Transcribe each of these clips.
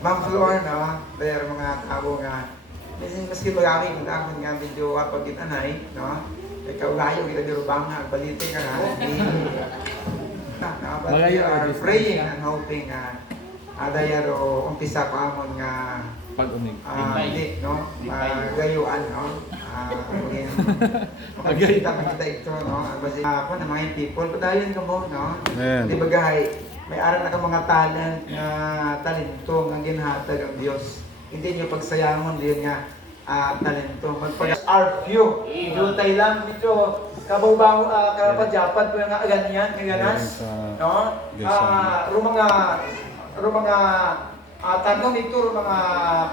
Ma'am Flor, no? Dahil mga tao nga, maski magami kung ako nga medyo kapag itanay, no? Ikaw layo, kita di rubang nga, balite ka nga. But we are praying and hoping dahil umpisa ko amon nga hindi, no? Gayuan, no? Makikita pa kita ito, no? Basi ako na mga people, padayon ka mo, no? Di ba gahay, may aral na ka mga talent na talento nga ginhatag ang Diyos. Hindi niyo pagsayamon diyon nga talento. Our few. Dutay lang dito. Kabaw-baw, karapadyapan po nga ganyan, kaganas. No? Mga tanong ito, mga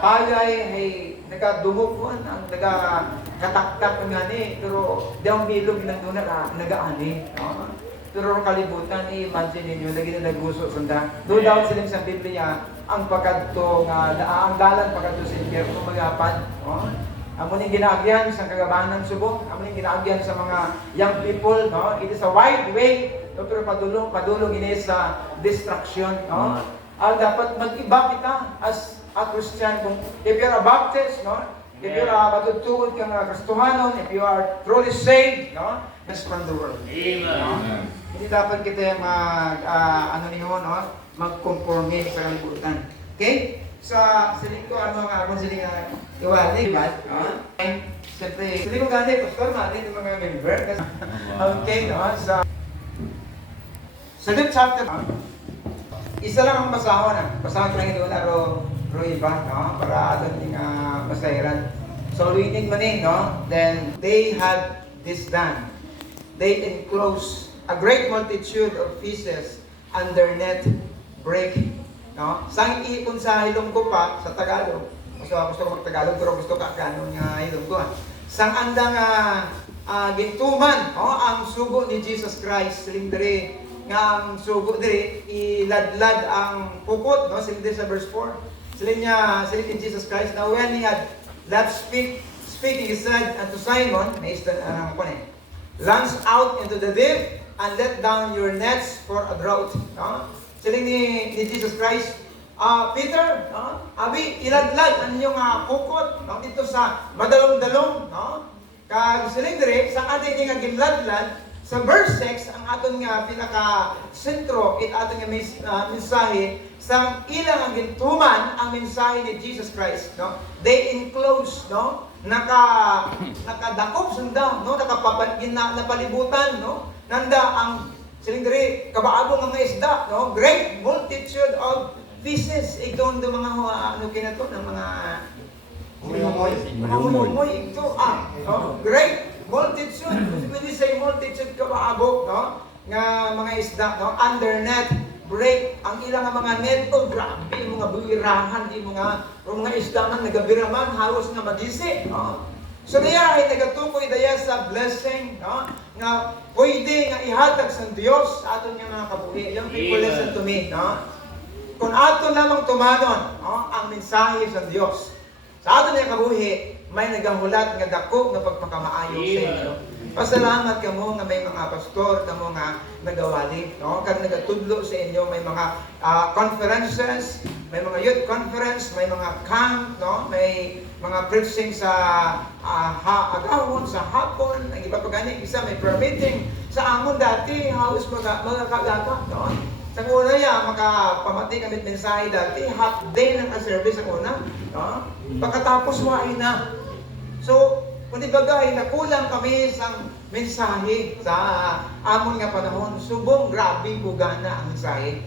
pagay, ay nagadumukuan, ang nagakataktak nga ni. Pero diyang bilog lang doon nagaani. No? Pero kalibutan, i-imagine ninyo, lagi na nagguso sanda. Doon daw sila sa Biblia, ang pagkadto nga, ang dalan pagkadto sa impyerno magapan. No? Amo ning ginaagyan sa kagabanan subong, amo ning ginaagyan sa mga young people, no? It is a wide way, no? Pero padulong ini sa distraction, no? Dapat mag-iba kita as a Christian. Kung if you're a Baptist, no? If you're a matutugod kang Kristohanon, if you are truly saved, no? That's from the world. Amen. No? Hindi dapat kita mag-conforme sa kalibutan. Okay? Sa siling ko, akong siling iwali, ba? Siyempre, siling ko gani, pastor, natin yung mga member. Okay, no? Sa Luke chapter, isa lang ang basahon, basahon ko lang ito na ro iba, no? Para doon yung masahiran. So, reading man no? Then, they had this done. They enclosed a great multitude of fishes, and their net break. No? Sang iipon sa hilong ko pa, sa Tagalog. Gusto ko mag-Tagalog, pero gusto ka ganun nga hilong ko. Sang andang gintuman, ang sugo ni Jesus Christ, siling diri, nga ang sugo diri, iladlad ang pukot, no? Siling diri sa verse 4. Siling ni Jesus Christ, now when he had that speaking, he said unto Simon, launch out into the deep, and let down your nets for a draught. No? Siling ni Jesus Christ, Peter, no? Abi, iladlad ang inyong kukot, no? Dito sa madalong-dalong, no? Kag siling dire, sa ating nga ginladlad, sa verse 6, ang aton nga pinaka-sentro, aton nga mensahe, sa ilang ang gintuman, ang mensahe ni Jesus Christ, no? They enclose, no? Nakadakop sunda, no? Napalibutan, no? Nanda ang silindri, kabaagong mga isda, no? Great multitude of fishes. Ito ang mga kinato ng mga umumoy. Ito, no? Great multitude. When you say multitude, kabaagong, no? Nga mga isda, no? Under net, break. Ang ilang mga net, grabe, mga buwirahan, mga isda man, nagabiraman, halos nga madisi, no? So niya ay nagatukoy daya sa blessing, no? Nga pwede nga ihatag sa Dios sa aton nga mga kabuhi. Yung people listen to me, no? Kung aton lamang tumanon, no, ang mensahe sa Dios sa aton nga kabuhi, may nagahulat nga dako nga pagpakamaayo sa inyo. Pasalamat kamo nga may mga pastor kamo nga nagawali, no? Kag nagatudlo sa inyo, may mga conferences, may mga youth conference, may mga camp, no? May mga preaching sa agawon, sa hapon, ang iba pa gani, isa may prayer meeting. Sa amon dati, halos magkagaga, no? Sa una makapamati kami mensahe dati, half day ng service sa una, no? Pagkatapos waay na. So, kung di bagay, nakulang kami sa mensahe sa amon nga panahon. Subong grabe bugana ang mensahe.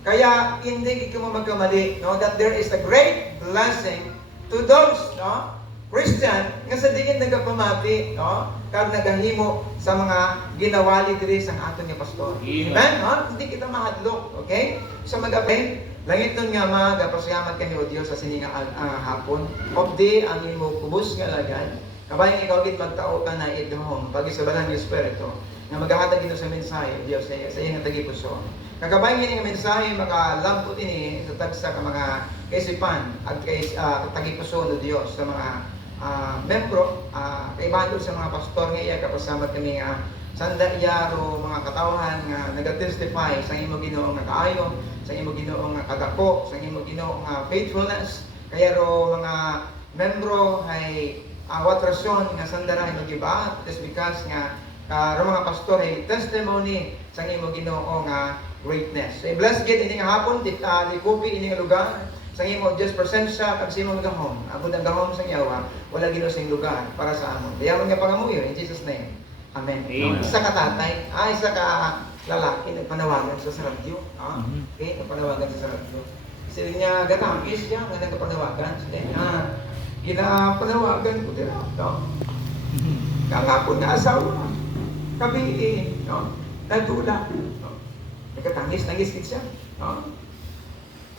Kaya hindi ko magkamali, no, that there is a great blessing to those, no, Christian nga sa diin nagapamati, no, kag nagahimo sa mga ginawali diri sang aton nga pastor. Amen, no? Hindi kita mahadlok, okay? So mag-apay, langiton nga magapasalamat kami o Dios sa sininga hapon. Of the ang imo kubus nga lagad. Kabayan ikaw gid magtao ka na idhom pagisabalan ni Espiritu nga magahatag ito sa mensahe o Dios sa iyang tagipuso. Kagabayan ini nga mensahe makalambot ini sa tagsa ka mga kaisipan at kay tagipuso no Dios sa mga membro, kaibahan sa mga pastor nga iya kapasamat kami nga sanda iya ro mga katawhan nga nagatestify sa imo Ginoo nga kaayo, sa imo Ginoo nga kadako, sa imo Ginoo nga faithfulness. Kaya ro mga membro ay what rason nga sanda ra magiba, just because nga ro mga pastor ay testimony sa imo Ginoo nga greatness. So bless gid ini nga hapon likupi ini nga lugar. Sa imo just presensya kag sa imong gahom. Abot ang gahom sa Yawa, wala Ginoo sa lugar para sa amon. Dayawan nga pangamuyo in Jesus name. Amen. Amen. Isa ka tatay, isa ka lalaki nagpanawagan sa radyo. Okay, nagpanawagan sa radyo. Sila niya gatangis siya nga nagpanawagan. Sila niya ginapanawagan ko dira. No? Kangapon nga asawa. Kabi no? Nagtula. No? Nagkatangis siya. No?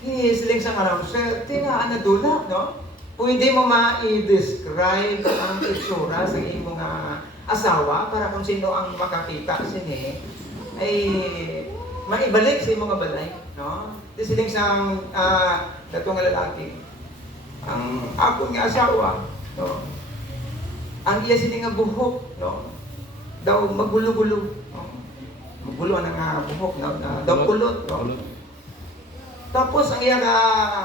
Siling sa maram, sir, tingaan na dula, no? Pwede mo ma-describe ang itsura sa imong asawa para kung sino ang makakita sini ay maibalik sa imong balay, no? Di siling sa datong lalaki. Ang akong nga asawa, no? Ang iya sining nga buhok, no? Daw magulo-gulo, no? Magulo ang buhok, no? Daw kulot, no? Tapos ang iya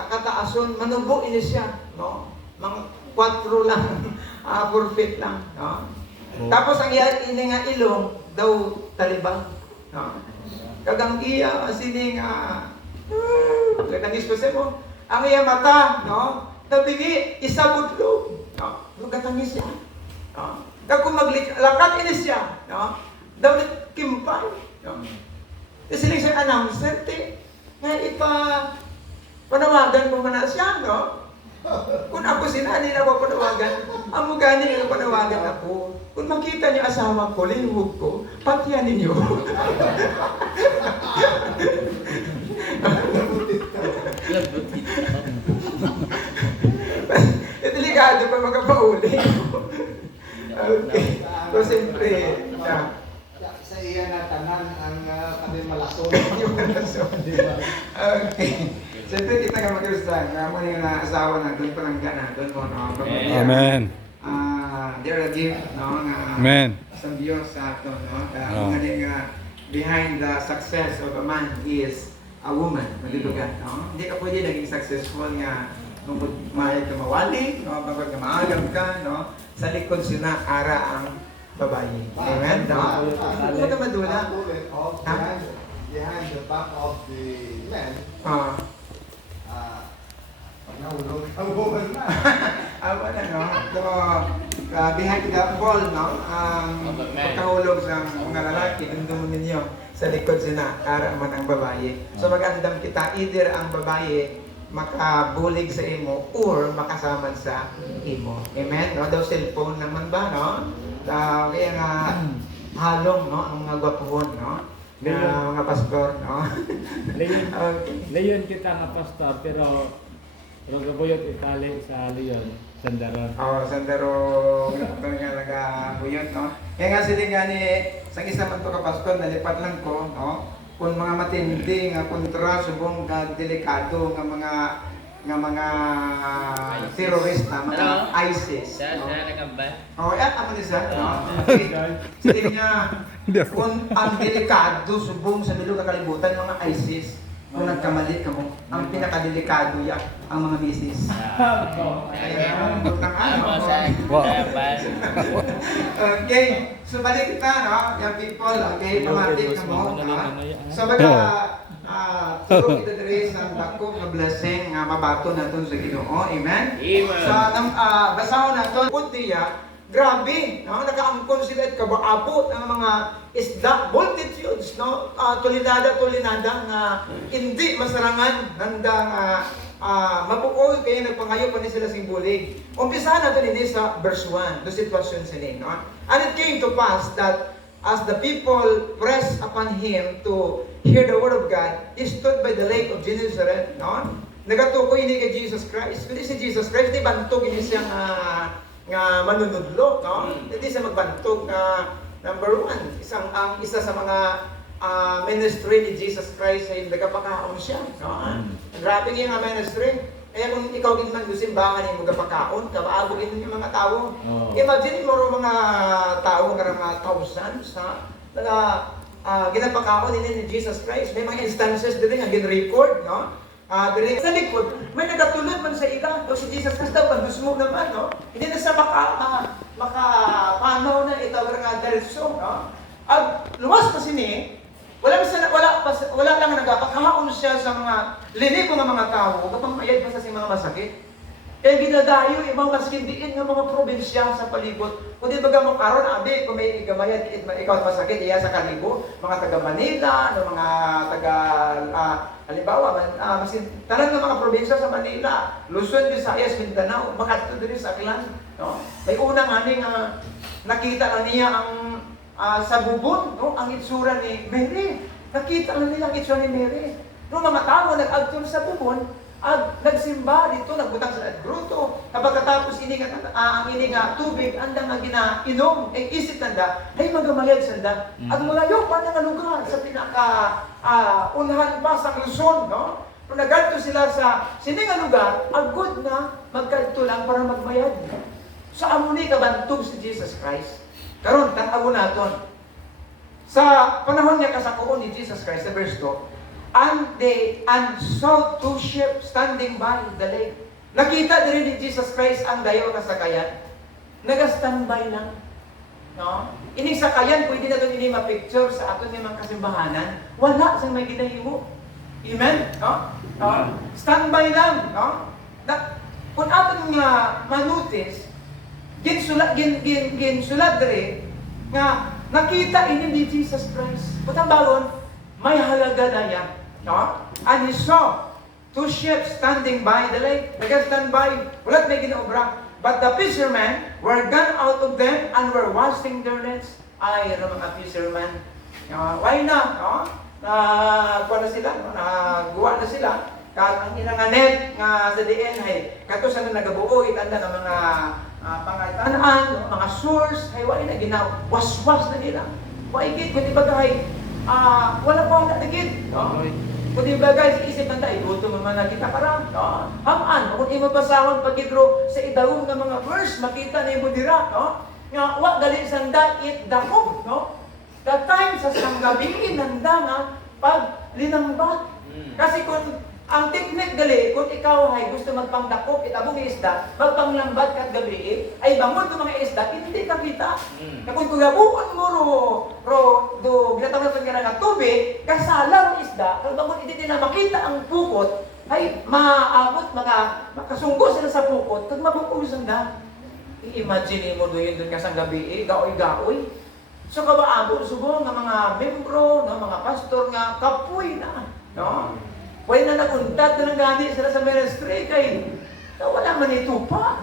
kataason, manubo ini siya, no? Mga 4 lang, 4 feet lang, no? Tapos ang iya ini nga ilong, daw talibang, no? Kagang iya, sining katangis ko sa mo, ang iya mata, no? Nabigi, isa budlo, no? Katangis siya, no? Kag kung maglakad ini siya, no? Daw kimpay, no? Isiling siya announcer, nga panawagan ko na siya, no? Kung ako sinani na ako panawagan, amo gani nga panawagan ako. Kung makita niyo asawa ko, lihuhog ko, patiyan ninyo. Delikado pa magkapauli. Okay. So, siyempre, sa iya na tanan ang kami malason. Okay. Siyempre kita ka mag-Kristyan, mo yung asawa na doon pa lang gana, doon mo, no? Amen. They're a gift, no? Amen. Sa Diyos sa ato, no? Behind the success of a man is a woman, malilugan, no? Hindi ka pwede naging successful nga kung mahal ka mawali, no? Kapag maagam ka, no? Sa likod sila, ara ang babae. Amen? No? Ano ka madula? Behind the back of the man, nahulog ang woman na. Wala, no? So, behind the wall, no? Pagkahulog sa mga lalaki, nandun ninyo sa likod sila, ara man ang babae. So, mag-andam kita, either ang babae makabulig sa imo or makasamad sa imo. Amen? No? Daw cellphone naman ba, no? Kaya nga halong, no? Ang mga gwapuhon, no? Mga pastor, no? Leon kita nga pastor, pero gabuyot itali sa Leon, Sandaron. Sandaro, ito nga nagabuyot, no? Kaya nga sila nga ni, sa isa man to ka pastor, nalipat lang ko, no? Kung mga matindi nga kontra, subong delikado nga mga terorista, mga ISIS. No? Ako ni Sir, no? Sige niya, kung ang delikado, subong sa milong nakalibutan, mga ISIS, kung nagkamali ka mo, ang pinakadelikado yan, ang mga misis. Okay, so balik kita, no? Yung people, okay, pamatik ka mo. So baga, turo kita diri sa dako nga blessing nga mabato naton sa Ginoo. Amen. So basahon naton kuntiya, grabe, no? Nakaangkon sila at kabaabot ang mga isda, multitudes, no? Tulinada nga hindi masarangan nandang mabuoy kaya nagpangayo pa ni sila sing bulig. Umpisa natin ini sa verse 1, the situation sini, no? And it came to pass that as the people pressed upon him to hear the word of God, he stood by the lake of Gennesaret, no? Nagatukoy ini kay Jesus Christ. Kundi si Jesus Christ, di bantog ini siyang nga manunudlo, no? Hindi siya magbantog na number 1, isa sa mga ministry ni Jesus Christ ay nagapakaon siya, no? Grabe yung ministry. Kaya kung ikaw din man gusto simbahan yung magapakaon, kabaabogin yung mga tao. Imagine mo mga tao nga mga thousands, ha? ginapakaon ni Jesus Christ. May mga instances din nga gin-record, no? Dili sa likod, may nagatulad man sa ila. So si Jesus Christ daw, pandusmo naman, no? Hindi na sa makapanaw na itawag nga diretso, no? Luwas pa sini, wala lang nagapakahaon siya sa mga linig ng mga tao, kapag mayad pa sa mga masakit. Kaya ginadayo, ibang maskindiin ng mga probinsya sa palibot. Kung di baga mo karon, abi, kung may igamayad, ikaw at masakit, iya sa kalibo, mga taga Manila, no, mga taga, halimbawa, talang ng mga probinsya sa Manila, Luzon, Visayas, Mindanao, mga ito din sa Aklan. No? May unang aning nakita na niya ang sa bubon, no, ang itsura ni Mary. Nakita na nila ang itsura ni Mary. No, mga tao nag-agtun sa bubon, nagsimba dito, nagbutang sa gruto. Kapagkatapos ang ining tubig, anda nga ginainom, isip nanda, ay magamayad sanda. At malayo pa nga lugar sa pinaka-unahan pa sa Luzon, no? Kung nagadto sila sa sininga lugar, agod na magkadto lang para magmayad. Sa amuni kabantog si Jesus Christ. Karon tanaw naton. Sa panahon niya kasakuon ni Jesus Christ sa verse 2, and saw two ships standing by the lake. Nakita din ni Jesus Christ ang dayo nga sakayan. Naga-standby lang. No? Ining sakayan, pwede na doon ini ma-picture sa aton nga mga kasimbahanan. Wala sang may ginahimo. Amen? No? Standby lang. No? Kung aton nga manutis, ginsulat diri nga nakita ini ni Jesus Christ. Putang balon, may halaga na yan. No? And he saw two ships standing by the lake. Nag-standby. Walat may ginaobra. But the fishermen were gone out of them and were washing their nets. Ay, ano mga fishermen? Why na? No? Kuha na sila. No? Nagawa na sila. Ang ilang net nga sa diin ay kato sa nagabuo itanda ng mga pangatanaan, no? Mga source ay wala na ginaw. Was-was na nila. Waigit kundi bagay wala pa na dikit. No? Kundi ba guys, isip nang tayo, gusto mo man nakita para. No? Hamaan, kung imabasahon pagkidro sa idawong ng mga verse, makita na yung dira. No? Nga, wak galing sanda, it dakop. No? That time, sa sanggabi, nanda nga, pag linambat. Kasi kung ang technique gali, kung ikaw ay gusto magpangdakop, itabong isda, magpanglambat kat gabi, ay bangon ng mga isda, hindi ka kita. Na kung kugabuon mo ginatawag natin nga tubig, kasala ang isda, kung bangon hindi nila makita ang pukot, ay maabot, makasunggo sila sa pukot, kung mabukong isda. I-imagine mo doon ka sa gabi, gaoy-gaoy. So kabaabot, subong ng mga membro, ng mga pastor nga, kapoy na. No? Pwede na naguntat na ng gani sila sa ministry kay wala man ito pa.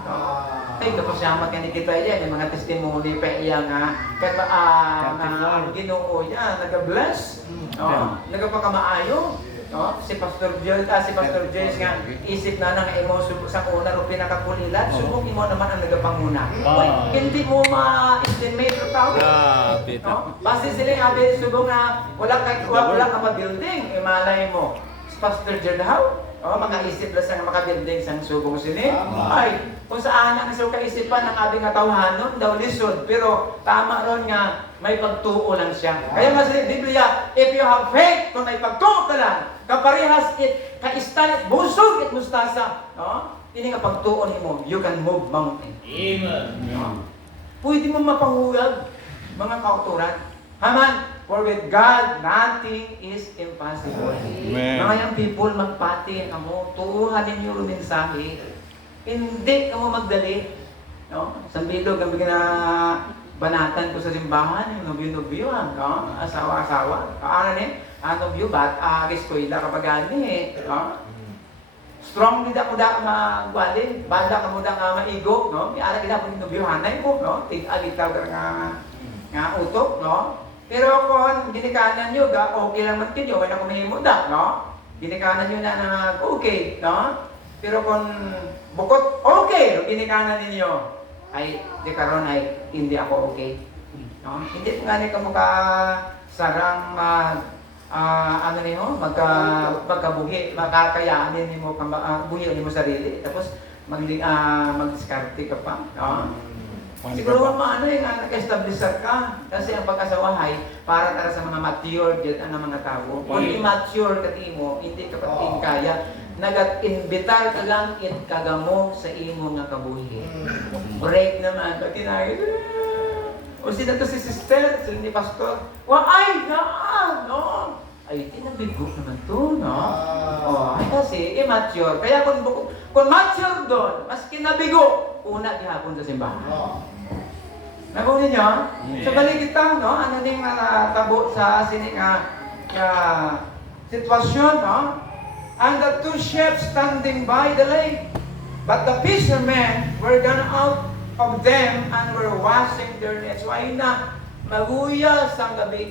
Kay kapasyamat ka ni kita yan, yung mga testimony pa iya nga ang Ginoo niya, nag-bless, nagpakamaayo. No? Si Pastor Joyce nga isip na nang imo sa una ro pinakapulilan, subok imo naman ang nagapanguna. Hindi mo ma-estimate ro tao. No? Base sila abi subok nga wala ka ma-building, imalay mo. Pastor Jerdaw, makaisip lang sa makabuilding sang subong sini. Ay, kung saan ang sa kaisipan ng ating katawhanon, daw lisod. Pero tama ron nga, may pagtuo lang siya. Kaya nga sa Biblia, if you have faith, kung may pagtuo ka lang, kaparehas ka-istan at busog at mustasa. No? Hindi nga pagtuo mo, you can move mountain. Amen. No? Pwede mo mapanguyag, mga kauturan. Haman, for with God, nothing is impossible. Amen. Mga yung people, magpati mo, tuuhan ninyo yung mensahe. Hindi ka mo magdali. No? Sa bilog, ang banatan ko sa simbahan, yung nobyo-nobyoan, no? Asawa-asawa. Ano nobyo, agis ko ila kapag gani. No? Strong nida ko da magwalin, banda ka mo da nga maigo, no? May ala kita po yung nobyohanay ko, no? Tig-agitaw ka nga utok, no? Pero kung ginikanan nyo, okay lang man kinyo, wala kong mahimo da, no? Ginikanan nyo na okay, no? Pero kung bukod okay, ginikanan ninyo, ay di karon ay hindi ako okay. No? Hindi ko nga ka mukha sarang magkabuhi, makakayanin mo, buhi mo sarili, tapos mag-diskarte ka pa, no? Siguro maano nga nag-establisher ka. Kasi ang pag-asawahay, para tara sa mga mature dyan ang mga tao. Kung immature ka mo, hindi ka pating kaya. Nagat-invitar ka lang it kagamo sa imo nga kabuhi. Break naman. Pag kinagit, o sila to si sister, sila ni pastor. Ay, no? Ay, tinabigo naman to, no? Ay, kasi immature. Kaya kung mature doon, mas kinabigo, una gihapon sa simbahan. Nagunin nyo? Sa baligitang, no? Ano ding tabo sa sining sitwasyon, no? And the two ships standing by the lake. But the fishermen were gone out of them and were washing their nets. So ayun na, maguya sa gabi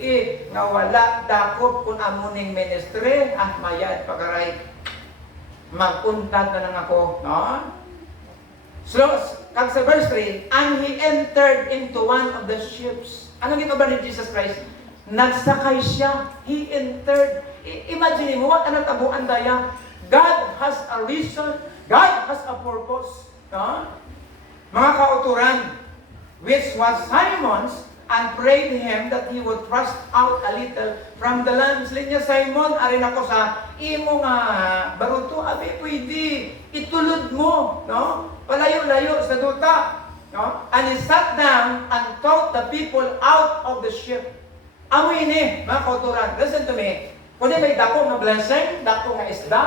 nga wala dakop kung amuning ministry at mayad pagaray. Magpuntad na lang ako, no? So, kag sa verse 3, and he entered into one of the ships. Ano gito ba ni Jesus Christ? Nagsakay siya. He entered. Imagine mo, what ang tabuan daya? God has a reason. God has a purpose. No? Mga kauturan, which was Simon's, and prayed him that he would thrust out a little from the land. Sila niya, Simon, arin ako sa imo nga baruto, abi, pwede, itulod mo, no? Palayo-layo sa duta, no? And he sat down and taught the people out of the ship. Amo ini, mga kauturan, listen to me, kung may dako na blessing, dako nga isda,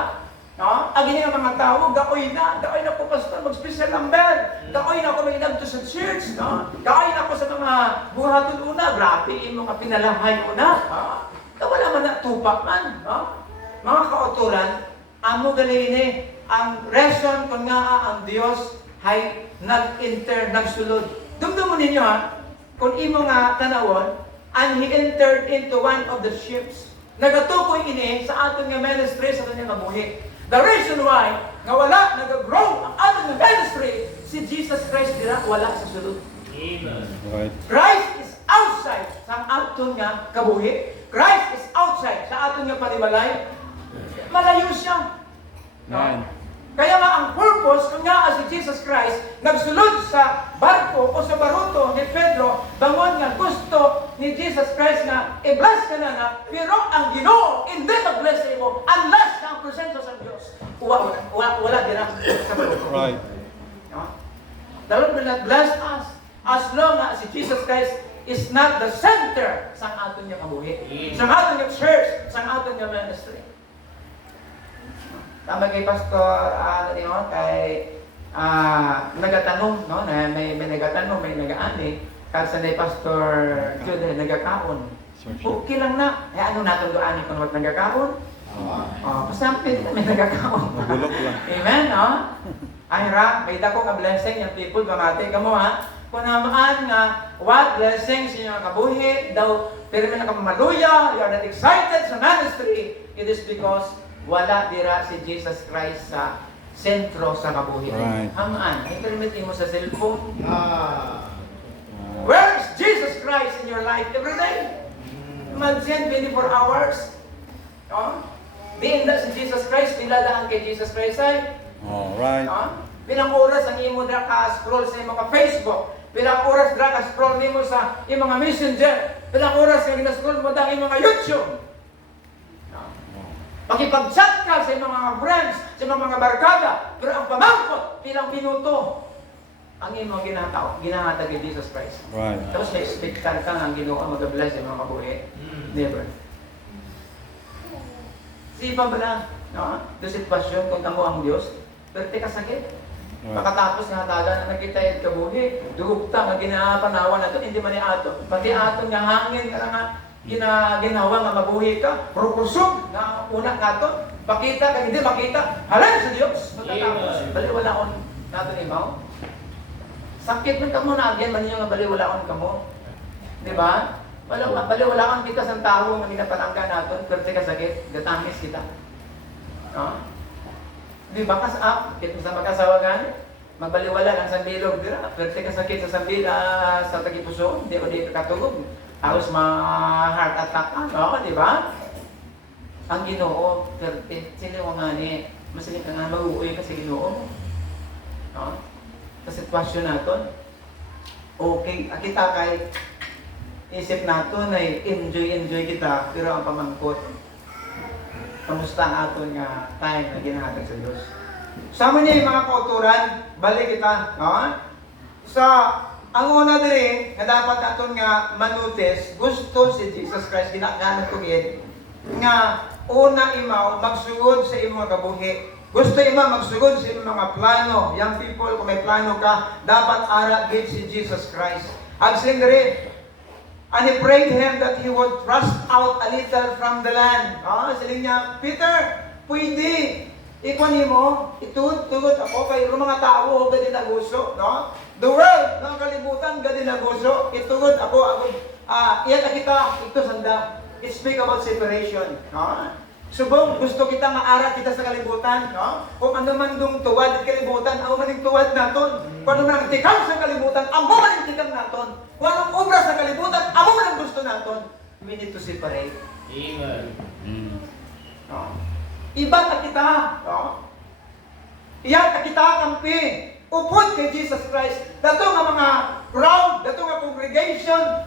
no? Agini nga mga tao, gaoy na po pastor, mag-special number. Gaoy na ako may inagto sa church, no? Gaoy na ako sa mga buhaton una, grabe yung mga pinalahay una, no? Wala man na tupak man, no? Mga kauturan, amo galing ang reason kung nga ang Diyos ay nag-enter, nagsulod. Dumdum mo ninyo kung imo nga tanawon, and he entered into one of the ships. Nagatukoy ini sa aton nga ministry sa kanyang kabuhi. The reason why nga wala nag-grow ang ating ministry, si Jesus Christ dira wala sa sulod. Amen. Right. Christ is outside sa aton nga kabuhi. Christ is outside sa aton nga panimalay. Malayo siya. No? Kaya nga ang purpose kung nga si Jesus Christ nagsulod sa barko o sa baruto ni Pedro, bangon nga gusto ni Jesus Christ na i-bless ka na, pero ang Ginoo hindi mag-bless sa imo unless na ang presensya sa Diyos. Wala din sa baruto. Right. No? The Lord will not bless us as long as si Jesus Christ is not the center sa aton nga kabuhi, sa aton nga church, sa aton nga ministry. Tama kay Pastor, kay nagatanong, no? Na may nagatanong, may nagaani, kasi na Pastor Jude, nagakaon. Okay lang na. Ano natin doon kung wag nagakaon? Pasampin na may nagakaon. Magulok lang. Amen, no? Ay ra, may dako ka blessing yung people, mamati ka mo Kung namaan nga, what blessing sa inyo kabuhi, daw, pero may nakamaluya, you are not excited sa ministry, it is because wala dira si Jesus Christ sa sentro sa kabuhi. Right. Hamaan, intermitin mo sa cellphone. Where is Jesus Christ in your life every day? Imagine 24 hours. No? Diin na si Jesus Christ, pilalaan kay Jesus Christ ay. Alright. No? Pilang oras ang imo dra ka scroll sa mga Facebook. Pilang oras dra ka scroll nimo sa imong mga Messenger. Pilang oras nga gina-scroll mo dang imong mga YouTube. Makipag-chat ka sa mga friends, sa mga barkada, pero ang pamangkot, pilang minuto, ang imong ginahatag ni Jesus Christ. Right. Tapos na-expectan ka ang Ginoo mag-bless sa mga kabuhi. Never. Sipa ba na? No? Doon sitwasyon kung kamo ang Diyos, pero ka sakit. Right. Pagkatapos nga hatagan na nakita yung kabuhi, dugugta nga ginapanawan na ito, hindi man ni ato. Pati ato nga hangin ka nga, ginawa nga mabuhi ka, propulsyon na una nga ito, pakita ka, hindi makita, halay sa Diyos. Pagkatapos, baliwalaon nato ni Mao. Sakit man kamo na agyan, man ninyo nga baliwalaon kamo. Di ba? Baliwalaon kita sa tao nga ginapalangga natin, pero ka sakit, gatamis kita. No? Di ba kasap, kita sa magkasawagan, magbaliwala lang sa bilog, dira, pero ka sakit sa sambila, sa tagipuso, hindi ko dito katulog. Halos ma-heart attack ka, no? Di ba? Ang Ginoo, perfect. Sila mo nga ni, masiling ka nga mag-uwi ka sa Ginoo. No? Sa sitwasyon natin. okay, kita kay isip nato na enjoy kita, pero ang pamangkot, kamusta ang aton nga time na ginahatag sa Diyos. Sama niya yung mga kauturan, balik kita, no? Sa ang una diri nga dapat naton nga manutis, gusto si Jesus Christ ginagamit ko gid nga una imaw magsugod sa imong kabuhi. Gusto imaw magsugod sa imong mga plano. Young people, kung may plano ka, dapat ara gid si Jesus Christ. Agsin diri, and he prayed him that he would thrust out a little from the land. Sabi niya, Peter, pwede. Ikon mo, itugod ako kay mga tao gadi naguso, no? The world, no, kalibutan gadi naguso. Itugod ako iyan na kita, ito sanda. It speak about separation, no? Subong gusto kita nga ara kita sa kalibutan, no? Kung ano man dong tuwad at kalibutan, amo man ang tuwad naton. Kung ano man ang tikal sa kalibutan, amo man ang tikal naton. Kung anong obra sa kalibutan, amo man ang gusto naton. We need to separate. Amen. No? Iba ta kita, no? Iyan ta kita kampi. Upod kay Jesus Christ. Dato nga mga crowd, dato nga congregation,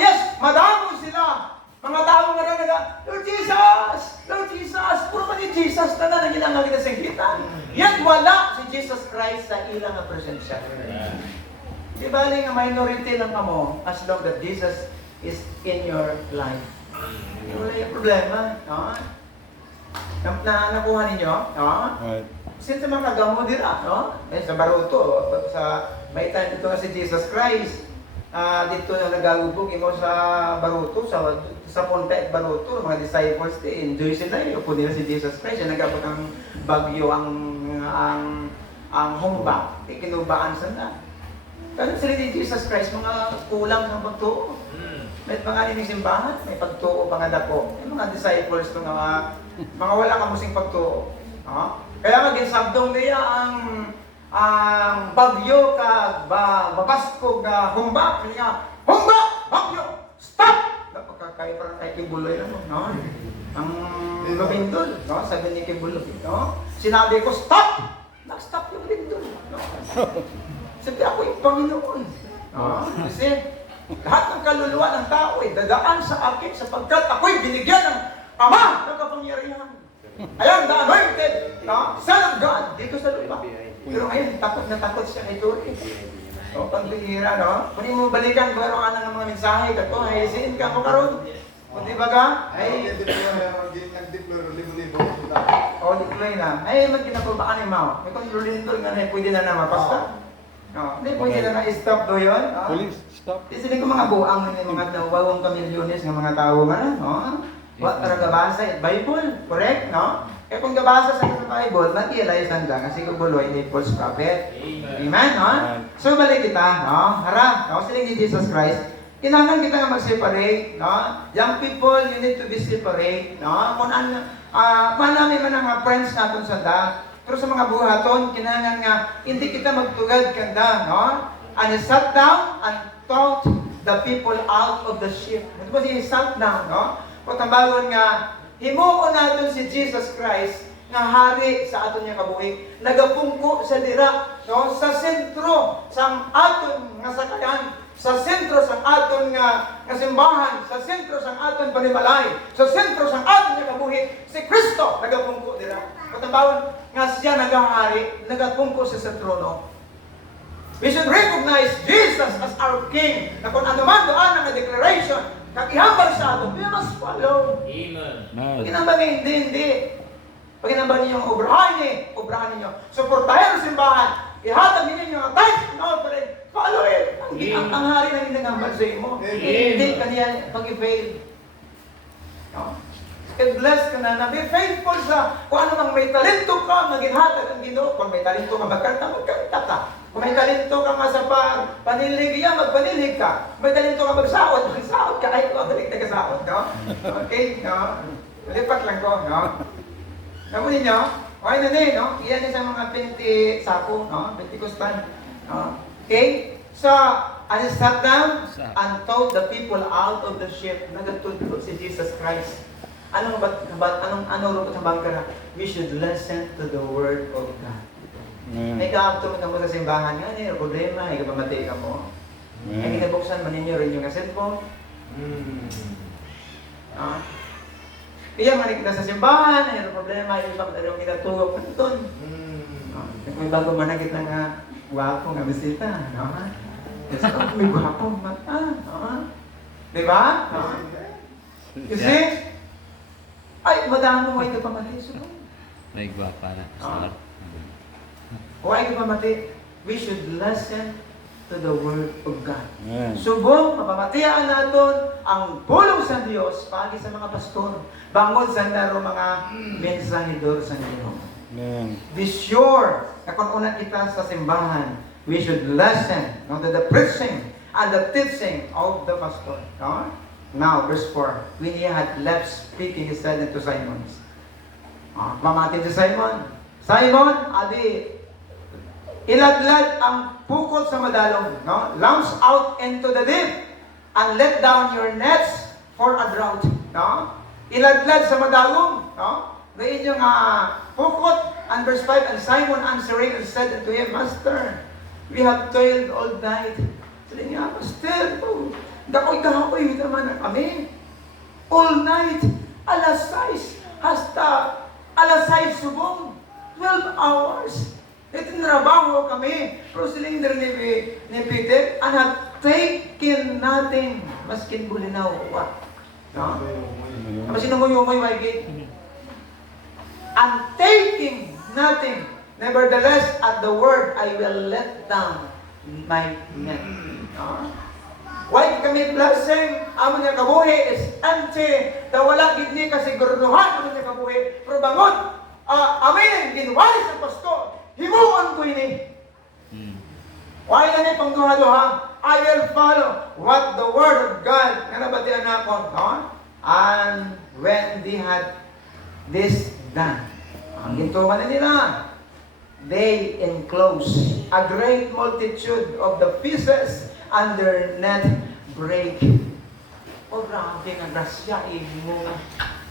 yes, madamo sila. Mga tao nga na Lord Jesus! Lord Jesus! Puro man ni Jesus na nagilangan kita sa kita. Yan wala si Jesus Christ sa ilang nga presensya. Di ba nga minority lang kamo as long that Jesus is in your life. Wala yung problema. No? Nakuha ninyo? No? Since mga kagamo dira, no? Sa Baruto, sa maitan dito nga si Jesus Christ. Dito na nagagubog imo sa Baruto, sa Ponte at Baruto, mga disciples enjoy sila, upo nila si Jesus Christ. Yan nagabot ang bagyo, ang humba, ikinubaan sila. Pero sila ni Jesus Christ, mga kulang ng pagtuo. May pangalan ng simbahan, may pagtuo, pangadako. May mga disciples, mga wala kamusing pagtuo. Kaya nga, ginsabdong niya ang bagyo ka babaskog na humba. Kaya nga, humba! Bagyo! Stop! Napakakaya parang kay Kibuloy lang, no? Ang lubindol, no? Sabi ni Kibuloy, no? Sinabi ko, stop! Nag-stop yung lindol, no? Sabi ako yung Panginoon. No? Kasi lahat ng kaluluwa ng tao ay dadaan sa akin sapagkat ako'y binigyan ng Ama ng kapangyarihan. I am the anointed, no? Son of God, dito sa lupa. Pero ngayon, takot na takot siya kay Dory. O, pagbihira, no? Kung mo balikan, baro ka ng mga mensahe, kato, ay siin ka mo karon. Kung di ba ka? Ay, nag-deploy, libo-libo. o, deploy na. Ay, magkinapabaan ni Mao. May kung lulindol nga na, pwede na na mapasta. No, hindi pwede na na-stop do yun. Police, stop. Kasi ko mga buang ng mga wawang kamilyones ng mga tao man, no? Wa para gabasa Bible, correct, no? Kaya kung gabasa sa Bible, mag-realize nanda kasi kung buloy ni false prophet. Amen, no? So balik kita, no? Hara, no? Siling ni Jesus Christ. Kailangan kita nga mag-separate, no? Young people, you need to be separate, no? Kung ano, manami man ang friends natin sa da. Pero sa mga buhaton, kailangan nga hindi kita magtugad kanda, no? And he sat down and taught the people out of the ship. Ito ba he sat down, no? Patambagon nga, himuon natin si Jesus Christ nga hari sa aton niya kabuhi. Nagapungko sa dira, no? Sa sentro sa aton nga sakayan, sa sentro sa aton nga simbahan, sa sentro sa aton panimalay, sa sentro sa aton nga kabuhi, si Kristo nagapungko dira. Patambagon nga siya nagahari, nagapungko sa trono. We should recognize Jesus as our King. Na kung ano man doon ang declaration, kakihambal sa ato, we must follow. Amen. Pag inambal niyo, hindi. Pag inambal niyo yung obrahan niyo. Suportahin ang simbahan. Ihatag ninyo yung tithes and offering. Follow it. Ang hari na ninangambal sa imo. Hindi kaniya pag-i-fail. No? Bless ka na be faithful sa kung ano mang may talento ka, maginhatag ang Ginoo. Kung may talento ka, magkanta ka. Kung may talento ka nga sa panilig, magpanilig ka. Kung may talento ka magsahod ka. Ay, balik na kasahod, no? Okay, no? Lipat lang ko, no? Namunin nyo? Okay na din, no? Iyan sa mga 20 sako, no? 20 kustan. No? Okay? So, and he sat down and taught the people out of the ship. Nagatulog si Jesus Christ. Anong rupot ka na? We should listen to the word of God. May kaabto mo sa simbahan nga, problema, ikapamatay ka mo. Kaya kinabuksan man ninyo rin yung cellphone. Kaya man kita sa simbahan, ay problema, yung ibang dalawang kinatulog. Ano doon? Kung may bago managit na nga, wapo nga bisita. Yes, may wapo mata. Diba? You see? Ay, madami mo ito pamati. May gwapa na. Pastor. Kung ay ito pamati, we should listen to the Word of God. Amen. Subong, mapamatian natin ang pulong sa Diyos pagi sa mga pastor. Bangod sa naro mga mensahidor sa Ginoo. Amen. Be sure na kung una kita sa simbahan, we should listen to the preaching and the teaching of the pastor. No? Now, verse 4. When he had left speaking, he said unto Simon, mamatin si Simon, Simon, adi, iladlad ang pukot sa madalong, no? Launch out into the deep and let down your nets for a drought, no? Iladlad sa madalong, no? Doon yung pukot, and verse 5, and Simon answering and said unto him, Master, we have toiled all night. Sabi niya, Master, dakoy naman na kami. All night, alas 6, hasta alas 6 subong, 12 hours. Itinrabaho kami. Pero siling ni Peter, and have taken nothing. Maskin bulinaw. What? No? Ama sinunguyomoy, my gate. And taking nothing. Nevertheless, at the word, I will let down my net. No? Why kami blessing? Amo niya kabuhi is empty. Wala gid ni kasiguraduhan amo niya kabuhi. Pero bangon, amin ginwali sa pastor. Himuon ko ini. Why na ni pangduha-duha? I will follow what the word of God nga nabatian nako, no? And when they had this done, ang gintuman nila, they enclosed a great multitude of the fishes and their net break. O grabe nga grasya imo.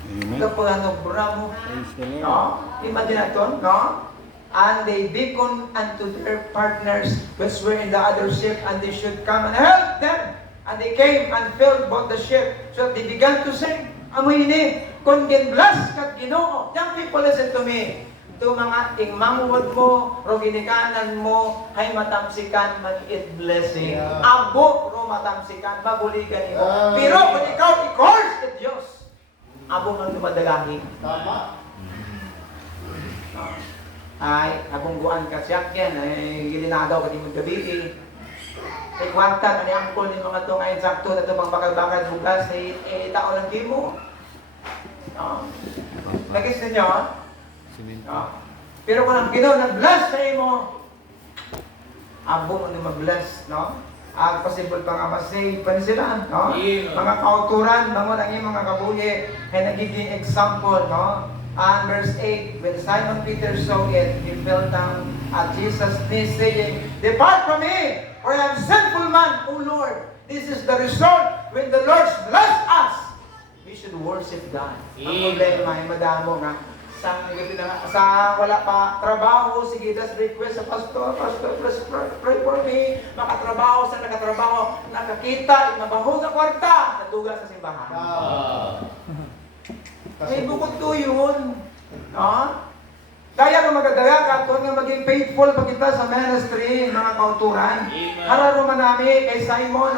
Amen. Kapag ano bramo, Praise the Lord. no? Imagine natin, no? And they beckoned unto their partners which were in the other ship, and they should come and help them. And they came and filled both the ship. So they began to sing. Amoy ini, kung ginbless kat Ginoo. Young people, listen to me. Ito mga ingmamuwad mo, ro ginikanan mo, hay matamsikan, mag-it blessing. Yeah. Abo, ro matamsikan, mabuligan mo. Pero kung ikaw, i-course ka Diyos, abo man dumadalahin. Tama. Ay, abungguan ka siya yan, ay gilinadaw ka di mo gabi. Ay, kwarta, kani ang kul ni mga itong ay sakto na ito pang bakal-bakal bukas, ay tao lang di mo. Nagis ninyo, pero kung ang Ginoo nag-bless sa imo, abo mo na mag-bless, no? Possible pa nga masave pa sila, no? Mga kauturan, bangon ang iyong mga kabuhi, ay nagiging example, no? And verse 8, when Simon Peter saw it, he fell down at Jesus' knees, saying, Depart from me, for I am a sinful man, O Lord. This is the result when the Lord bless us. We should worship God. Ang problema ay madamo nga. Sa wala pa trabaho, sige, just request sa pastor, please pray for me. Makatrabaho sa nakatrabaho, nakakita, mabaho sa kwarta, natuga sa simbahan. May bukod to yun. No? Kaya kung magdadaya ka, tuwan nga maging faithful pag kita sa ministry, mga kauturan. Hararo man namin kay Simon,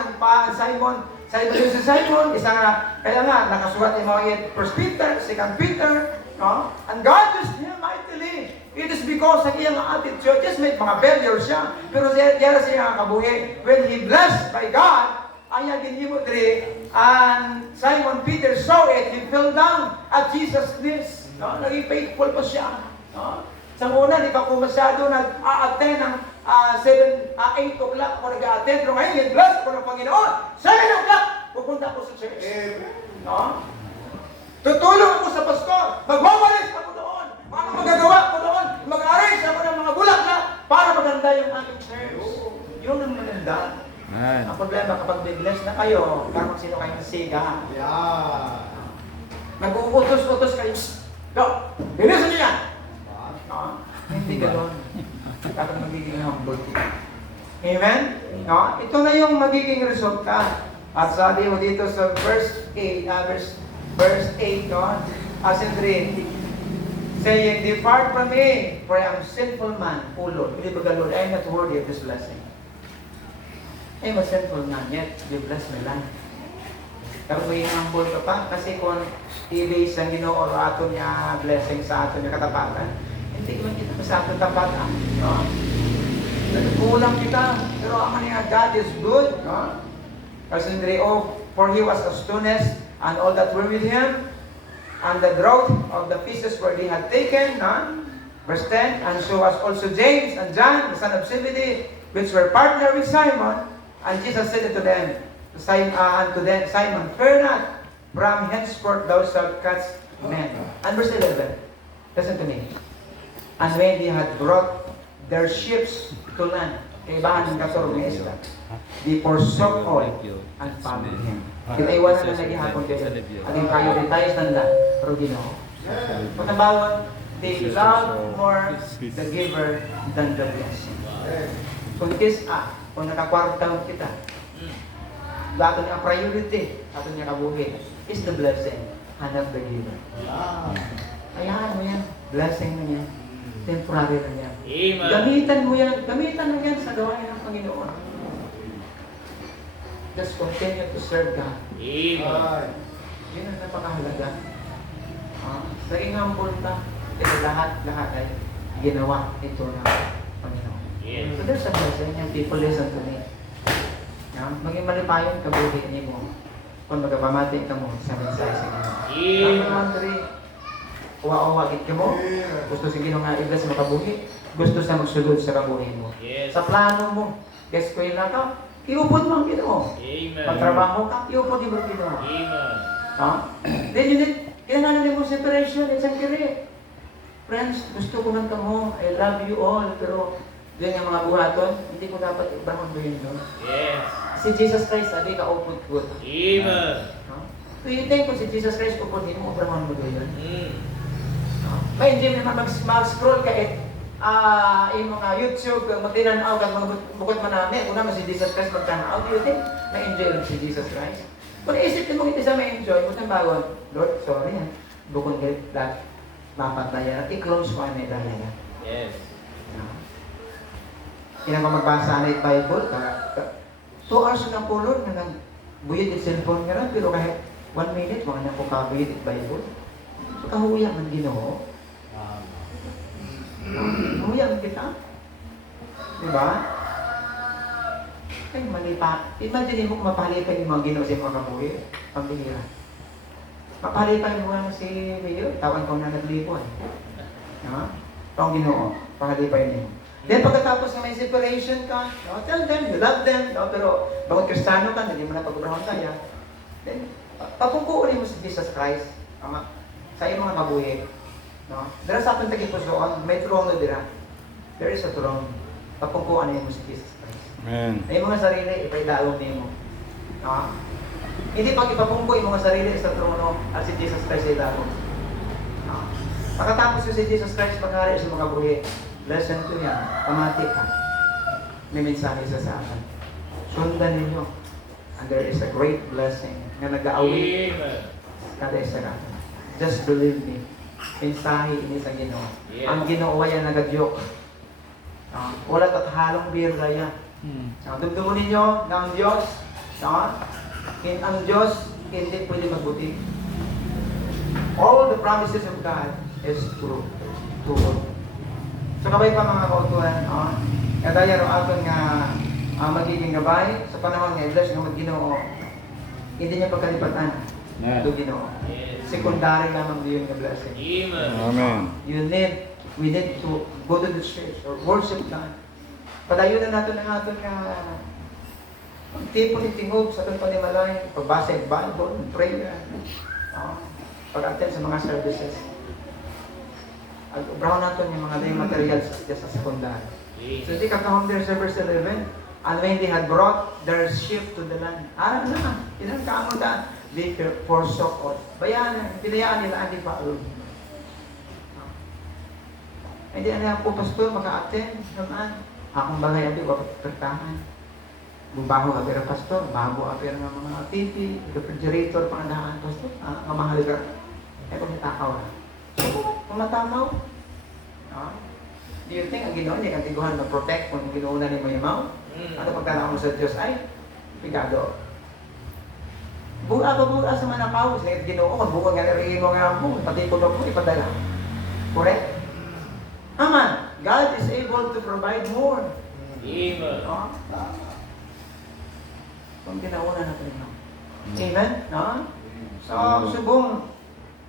si Simon, isa nga, kaya nga, nakasulat yung mga 1 Peter, 2 Peter, no? And God used him mightily. It is because sa iyang attitude, just may mga failures siya, pero siya siya kabuhi. When he blessed by God, ayaw ginhimo diri, and Simon Peter saw it, he fell down at Jesus' knees. No? Naging faithful pa siya. No? Sa una, di pa ko masyado nag-a-attend ng 8 o'clock ako nag-a-attend, pero ngayon, bless ko ng Panginoon. 7 o'clock, pupunta ako sa church. No? Tutulong ako sa pastor, magwawalis ako doon. Ano magagawa ko doon? Mag-arrange ako ng mga bulaklak para maganda yung aking church. Yun ang maganda. Amen. Ang problema kapag may-bless na kayo, parang sino kayo nasiga. Yeah. Nag-uutos-utos kayo. Go! Bilisan niyo yan! Hindi gano'n. Kapag magiging humble kayo. Amen? No? Ito na yung magiging resulta. At sabi mo dito sa verse 8, verse 8, no? As in 3, saying, depart from me, for I am sinful man, O Lord. Hindi ba Lord, I am not worthy of this blessing. I am a sinful man, yet you bless my life. Pero may humble ka pa, kasi kung i-base ang Ginoo o ato niya blessing sa ato niya katapatan, hindi man kita sa ato tapatan. No? Nagkulang kita, pero ang niya, God is good. No? Kasi hindi, for He was astonished, and all that were with Him, and the growth of the pieces where they had taken. No? Verse 10, and so was also James and John, the son of Zebedee, which were partner with Simon. And Jesus said unto them, Simon, fear not, from henceforth thou shalt catch men. And verse 11, listen to me. And when they had brought their ships to land, kaibahan ng kasoro ng isla, they forsook all and followed Him. Kinaiwanan na naghihapon kayo. At yung prioritize nila, pero Ginoo. Pagkabawat, they love more the giver than the blessing. Kung kung nakakwarta kita, ato niya ang priority, ato niya kabuhi, is the blessing, hanap the giver. Ayahan mo yan, blessing mo yan, temporary na yan. Gamitan mo yan sa gawain ng Panginoon. Just continue to serve God. Amen. Yun ang napakahalaga. Naging humble ka, kaya lahat ay ginawa ito ng Panginoon. So there's a blessing, and people listen to me. Maging malipayon ka buhay niyo mo kung magpamati ka mo sa mensahe sa Ginoo. Number 1, 3, uwa-uwagit ka mo, gusto sa Ginoo nga i-bless mo kabuhi, gusto sa magsulod sa kabuhi mo. Sa plano mo, eskwela ka, iupod mo ang Ginoo. Pagtrabaho ka, iupod mo ang Ginoo. Then you need, kailangan mo separation, it's a career. Friends, gusto ko man ka mo, I love you all, pero doon yung mga buhaton, hindi ko dapat ibrahon doon doon. Si Jesus Christ, sabi ka, upod ko. So you think kung si Jesus Christ upod, hindi mo ibrahon mo doon. May hindi naman mag-scroll ka yung mga YouTube, magtinanaw ka, bukod manami, kung naman si Jesus Christ magtanaw, do you think may enjoy rin si Jesus Christ? Kung naisip mo hindi sa may enjoy, kung bagon, Lord, sorry bukod kayo, mapataya, i-close ko ang medalya. Kailan ko magbasa na yung Bible, 2 hours na po Lord, na nagbuyod yung cellphone nga rin, pero kahit 1 minute, mga na po kabuyod yung Bible. So kahuya man Ginoo. Kahuya man kita. Diba? Ay, malipa. Imagine mo kung mapahalipan yung mga Ginoo sa mga kabuhi. Pambihira. Mapahalipan mo lang si Mayor, tawan ko na naglipon. Pang Ginoo, pahalipan niyo. Then pagkatapos na may separation ka, tell them, you love them, pero bakit Kristiyano ka, hindi mo na pag-ubrahon kaya, then papungkuulin mo si Jesus Christ, sa iyong mga kabuhi. Dara sa ating tagipusoon, may trono dira. There is a throne. Papungkuan mo si Jesus Christ. Amen. Ay mga sarili, ipaidalog niyo mo. Hindi pag ipapungko yung mga sarili sa trono at si Jesus Christ ay dalog. Pagkatapos si Jesus Christ mag-hari sa mga kabuhi, lesson to yan, pamati ka. May mensahe sa akin. Sundan ninyo. And there is a great blessing na nag-aawit kada isa ka. Just believe me. Mensahe ini sa Ginoo. Ang Ginoo yan nag-joke. Wala halong birra yan. Dumdumo ninyo ng Diyos. Ang Diyos hindi pwede magbuti. All the promises of God is true. True. So kabay pa mga kautuhan, kaya ro aton nga magiging gabay sa panahon nga i-bless nga mag-Ginoo. Hindi niya pagkalipatan. Do Ginoo. Secondary lamang diyon nga blessing. Amen. We need to go to the church or worship God. Padayon na natin ang aton nga pagtipon itingog sa aton panimalay, pagbasa ng Bible, prayer, pag-attend sa mga services. At-ubraw natin yung mga materials sa secondary. So di kakahon there sa verse 11, and when they had brought their ship to the land, ilang kaamo na, they forsook all. Bayaan, pinayaan nila, hindi pa alone. Hindi na po, pastor, maka-attend naman. Akong bagay abi wa pertahan. Bubaho abi ra pastor, bago abi nga mga TV, refrigerator pangandahan pastor, nga mahal ka. Ay kung takaw na. Kung matamaw. Do you think ang Ginoo niya ang tiguhan mag-protect kung ginuuna ni mo yung mouth? Ano pagkala mo sa Diyos ay pigado. Buka sa manakaw, sa Ginoo, kung buka nga narihin mo nga mo, pati ko mo ipadala. Correct? Aman, God is able to provide more. Amen. Kung ginauna natin ito. Amen? No? So, subong,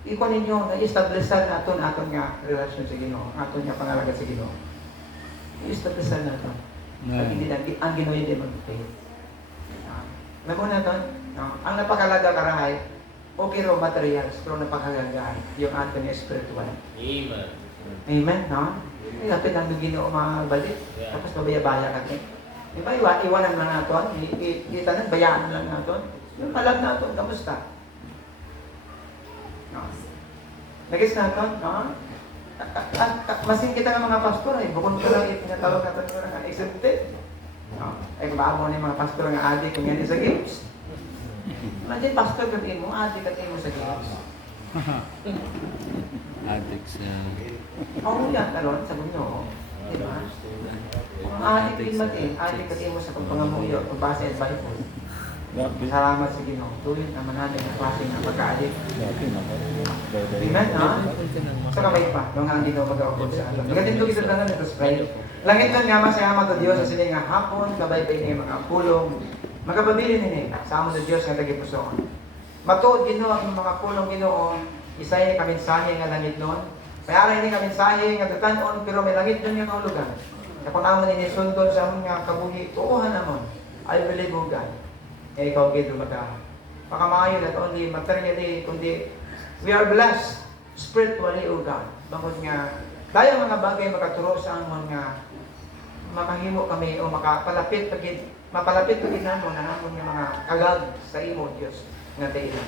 iko ninyo na establishan natin nga relasyon sa Ginoo, aton nga pangalaga sa Ginoo. I-establishan natin. At hindi ang Ginoo hindi mag-fail. Namo natin, no? Ang napakalaga karahay, okay raw materials, pero napakalaga yung aton nga spiritual. Amen. Amen, no? Ay, lapit ang Ginoo mabalik. Yeah. Tapos mabaya-baya ka. Di ba, iwanan lang natin, itanan, bayaan lang natin. Yung palag natin, kamusta? No. Nagis natin, no? Masin kita ng mga pastor, ay bukod ko lang itinatawag natin ko nga exempted. No? Ay kung mo na yung mga pastor nga adik, kung yan sa games. Imagine, pastor katiin mo, adik katiin mo sa games. Addict sa... Oo yan, talon, sa bunyo. Di ba? Kung adik din matiin, adik katiin mo sa pagpangamuyo, pagbasa at Bible. Salamat sa Ginoo. Tuloy naman natin ang klase ng pagka-adik. Amen, no? Sa kamay pa, nung ang Ginoo mag-aupod sa atin. Magating ito kita lang ito spray. Langit nun nga masayama to Diyos sa sila nga hapon, kabay pa ini mga pulong. Magkababili nini, sa amo ng Diyos nga tagipusoon. Matuod Ginoo ang mga pulong Ginoo, isa yung kaminsahe nga langit nun. May aray ni kaminsahe nga tutanon, pero may langit nun nga kahulugan. Na kung naman ini sundon sa amon nga kabuhi, tuuhan namon. I believe o God. Eh, ikaw gito makamaayo not only materially, kundi we are blessed spiritually, O God. Bangod nga, dahil mga bagay makaturo sa amon nga makahimo kami o mapalapit pagin namon ang amon nga mga kalag sa imo, Diyos, nga daily.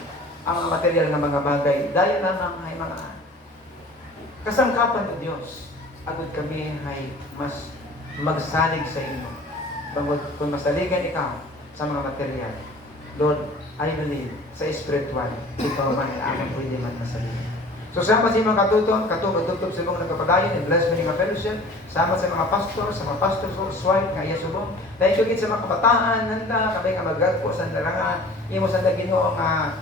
Ang material nga mga bagay, dahil lamang ay mga kasangkapan ng Diyos. Agad kami ay mas magsalig sa imo. Bangod kung masaligan ikaw sa mga material. Lord, I believe sa spiritual, ikaw man ay amang pwede man masabihin. So sama sa mga katuton, katutog sa mga nagkapadayon, bless mo mga fellowship, sama sa mga pastor, sa mga pastor wife, nga iya subong. Dahil sugit sa mga kabataan, nanda, kabay nga magagpo sa narangan, imo sa Ginoo nga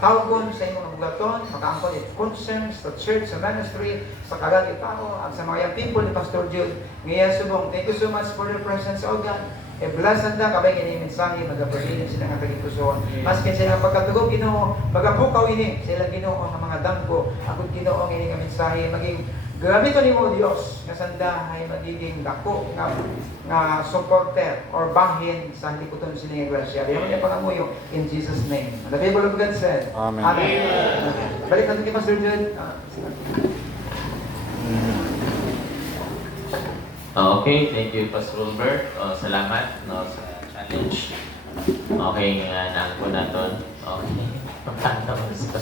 tawgon sa imong bugaton, makaangkon it concerns sa church, sa ministry, sa kalag tao, at sa mga young people ni Pastor Jude, nga iya subong. Thank you so much for your presence, O God. Bless anda kabay ini mensahe magapabilin sila nga tagipusoon. Maskin sila pagkatugog Ginoo, magapukaw ini sila Ginoo nga mga damgo. Agud Ginoo ini nga mensahe maging gamiton nimo Dios nga sanda ay magiging dako nga supporter or bahin sa likuton sila nga grasya. Yaman niya pangamuyo in Jesus name. The people of God said, Amen. Amen. Balik natin kay Pastor Jude. Okay, thank you, Pastor Wilbert. Salamat no, sa challenge. Okay, nga naangko natin. Okay, paano